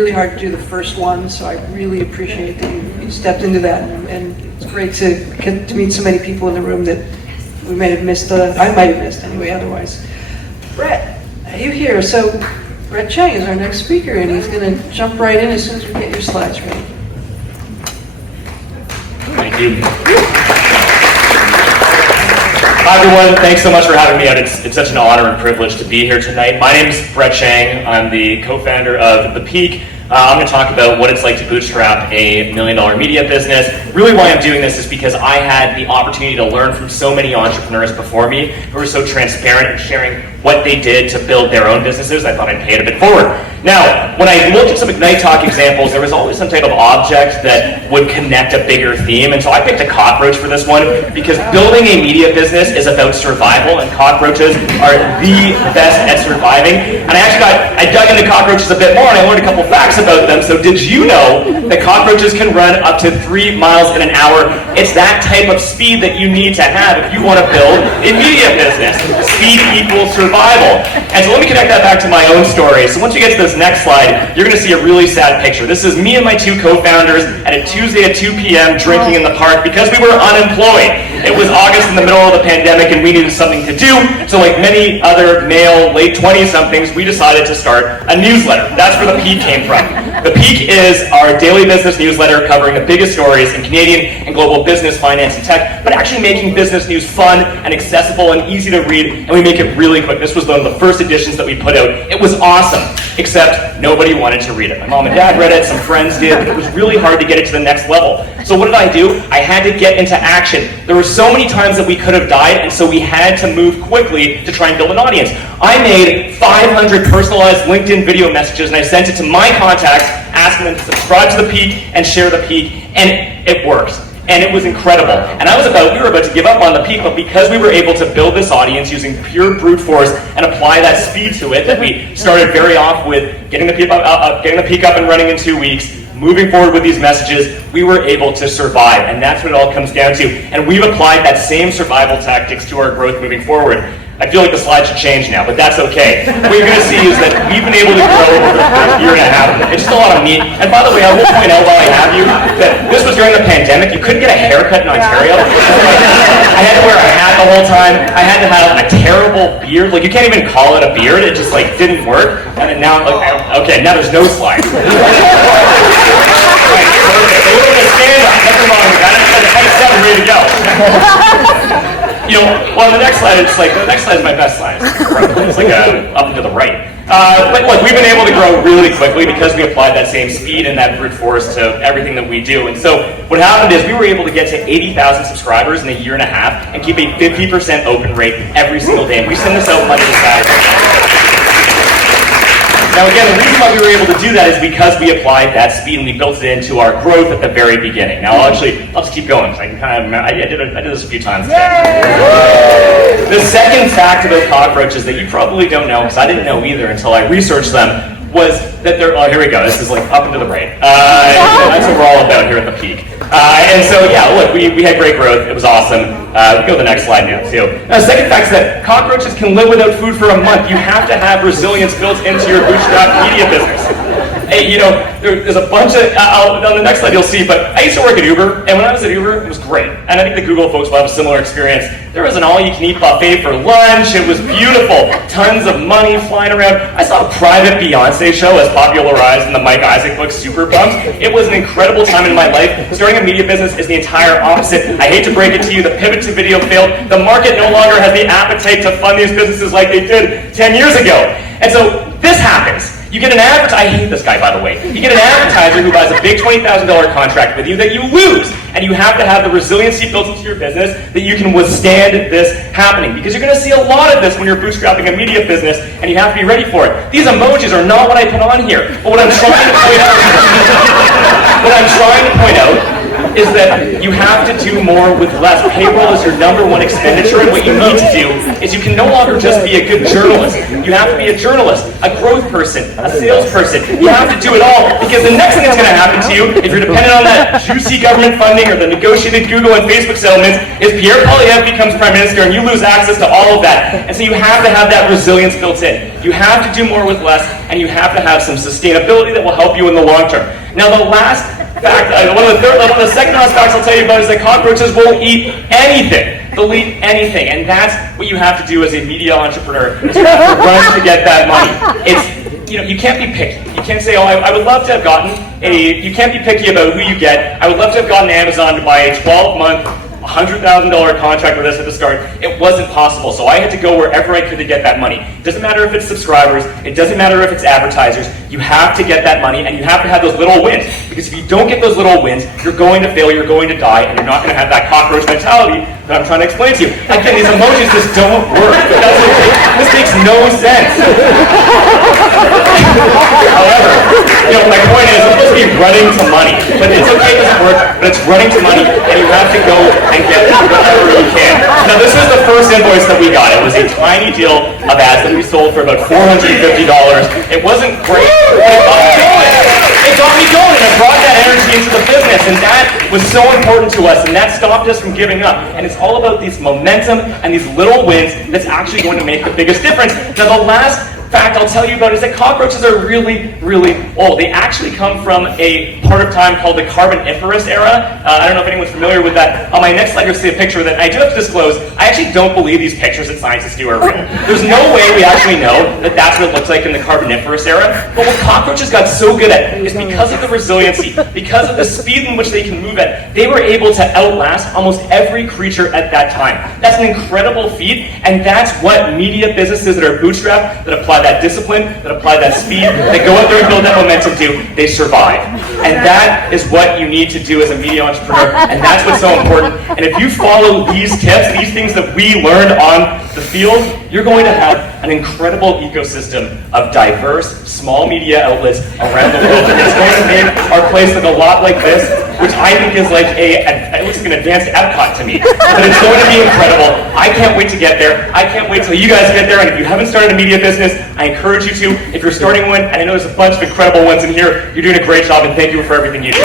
really hard to do the first one, so I really appreciate that you stepped into that, and it's great to get to meet so many people in the room that we might have missed, I might have missed anyway otherwise. Brett, are you here? So Brett Chang is our next speaker, and he's going to jump right in as soon as we get your slides ready. Thank you. Hi everyone, thanks so much for having me out. It's such an honor and privilege to be here tonight. My name is Brett Chang. I'm the co-founder of The Peak. I'm going to talk about what it's like to bootstrap a $1 million media business. Really why I'm doing this is because I had the opportunity to learn from so many entrepreneurs before me who were so transparent in sharing what they did to build their own businesses. I thought I'd pay it a bit forward. Now, when I looked at some Ignite Talk examples, there was always some type of object that would connect a bigger theme, and so I picked a cockroach for this one because building a media business is about survival, and cockroaches are the best at surviving. And I dug into cockroaches a bit more, and I learned a couple facts about them. So did you know that cockroaches can run up to 3 miles in an hour? It's that type of speed that you need to have if you want to build a media business. Speed equals survival. And so let me connect that back to my own story. So once you get to this next slide, you're going to see a really sad picture. This is me and my two co-founders at a Tuesday at 2 p.m. drinking in the park because we were unemployed. It was August in the middle of the pandemic and we needed something to do. So like many other male late 20-somethings, we decided to start a newsletter. That's where The Peak came from. The Peak is our daily business newsletter covering the biggest stories in Canadian and global business, finance, and tech, but actually making business news fun and accessible and easy to read, and we make it really quick. This was one of the first editions that we put out. It was awesome, except nobody wanted to read it. My mom and dad read it, some friends did, but it was really hard to get it to the next level. So what did I do? I had to get into action. There were so many times that we could have died, and so we had to move quickly to try and build an audience. I made 500 personalized LinkedIn video messages, and I sent it to my contacts, asking them to subscribe to The Peak and share The Peak, and it worked. And it was incredible. And we were about to give up on The Peak, but because we were able to build this audience using pure brute force and apply that speed to it, that we started very off with getting the Peak up and running in 2 weeks, moving forward with these messages, we were able to survive. And that's what it all comes down to. And we've applied that same survival tactics to our growth moving forward. I feel like the slide should change now, but that's okay. What you're going to see is that we've been able to grow over a year and a half. It's just a lot of meat. And by the way, I will point out while I have you that this was during the pandemic. You couldn't get a haircut in Ontario. I had to wear a hat the whole time. I had to have a terrible beard. Like, you can't even call it a beard. It just didn't work. And then now I'm like, okay, now there's no slide. Right, perfect. A little bit of stand up. Nothing wrong with that. I'm ready to go. On the next slide, the next slide is my best slide. It's like up and to the right. But look, we've been able to grow really quickly because we applied that same speed and that brute force to everything that we do. And so what happened is we were able to get to 80,000 subscribers in a year and a half and keep a 50% open rate every single day. And we send this out Monday to Saturday. Now again, the reason why we were able to do that is because we applied that speed and we built it into our growth at the very beginning. Now I'll just keep going because I can kind of remember. I did this a few times today. The second fact about cockroaches that you probably don't know, because I didn't know either until I researched them, was that they're, here we go, this is up and to the right. That's what we're all about here at The Peak. And so yeah, look, we had great growth, it was awesome. We go to the next slide now too. Now the second fact is that cockroaches can live without food for a month. You have to have resilience built into your bootstrap media business. Hey, there's a bunch of, on the next slide you'll see, but I used to work at Uber, and when I was at Uber, it was great. And I think the Google folks will have a similar experience. There was an all-you-can-eat buffet for lunch. It was beautiful. Tons of money flying around. I saw a private Beyonce show as popularized in the Mike Isaac book, Super Bumps. It was an incredible time in my life. Starting a media business is the entire opposite. I hate to break it to you, the pivot to video failed. The market no longer has the appetite to fund these businesses like they did 10 years ago. And so this happens. You get an I hate this guy, by the way. You get an advertiser who buys a big $20,000 contract with you that you lose. And you have to have the resiliency built into your business that you can withstand this happening. Because you're going to see a lot of this when you're bootstrapping a media business, and you have to be ready for it. These emojis are not what I put on here. But what I'm trying to point out is that you have to do more with less. Payroll is your number one expenditure, and what you need to do is you can no longer just be a good journalist. You have to be a journalist, a growth person, a salesperson. You have to do it all, because the next thing that's going to happen to you, if you're dependent on that juicy government funding or the negotiated Google and Facebook settlements, is Pierre Poilievre becomes prime minister and you lose access to all of that. And so you have to have that resilience built in. You have to do more with less, and you have to have some sustainability that will help you in the long term. Now, the last fact, one of the second last facts I'll tell you about is that cockroaches will eat anything. They'll eat anything, and that's what you have to do as a media entrepreneur. Is you have to run to get that money. You can't be picky. You can't say, oh, I would love to have gotten you can't be picky about who you get. I would love to have gotten Amazon to buy a 12-month, $100,000 contract with us at the start. It wasn't possible, so I had to go wherever I could to get that money. It doesn't matter if it's subscribers, it doesn't matter if it's advertisers, you have to get that money, and you have to have those little wins, because if you don't get those little wins, you're going to fail, you're going to die, and you're not going to have that cockroach mentality that I'm trying to explain to you. Again, these emojis just don't work. This makes no sense. However, my point is, it's supposed to be running to money, but it's okay, it doesn't work, but it's running to money, and you have to go and get whatever you can. Now, this was the first invoice that we got. It was a tiny deal of ads that we sold for about $450. It wasn't great, but it got me going. It got me going, and it brought that energy into the business, and that was so important to us, and that stopped us from giving up. And it's all about these momentum and these little wins that's actually going to make the biggest difference. Now, the last fact I'll tell you about is that cockroaches are really, really old. They actually come from a part of time called the Carboniferous era. I don't know if anyone's familiar with that. On my next slide, you'll see a picture that I do have to disclose. I actually don't believe these pictures that scientists do are real. There's no way we actually know that that's what it looks like in the Carboniferous era. But what cockroaches got so good at is because of the resiliency, because of the speed in which they can move at, they were able to outlast almost every creature at that time. That's an incredible feat, and that's what media businesses that are bootstrapped, that apply that discipline, that apply that speed, that go out there and build that momentum do, they survive. And that is what you need to do as a media entrepreneur, and that's what's so important. And if you follow these tips, these things that we learned on the field, you're going to have an incredible ecosystem of diverse, small media outlets around the world. It's going to make our place look a lot like this, which I think is like it looks like an advanced Epcot to me. But it's going to be incredible. I can't wait to get there. I can't wait till you guys get there. And if you haven't started a media business, I encourage you to. If you're starting one, and I know there's a bunch of incredible ones in here, you're doing a great job, and thank you for everything you do.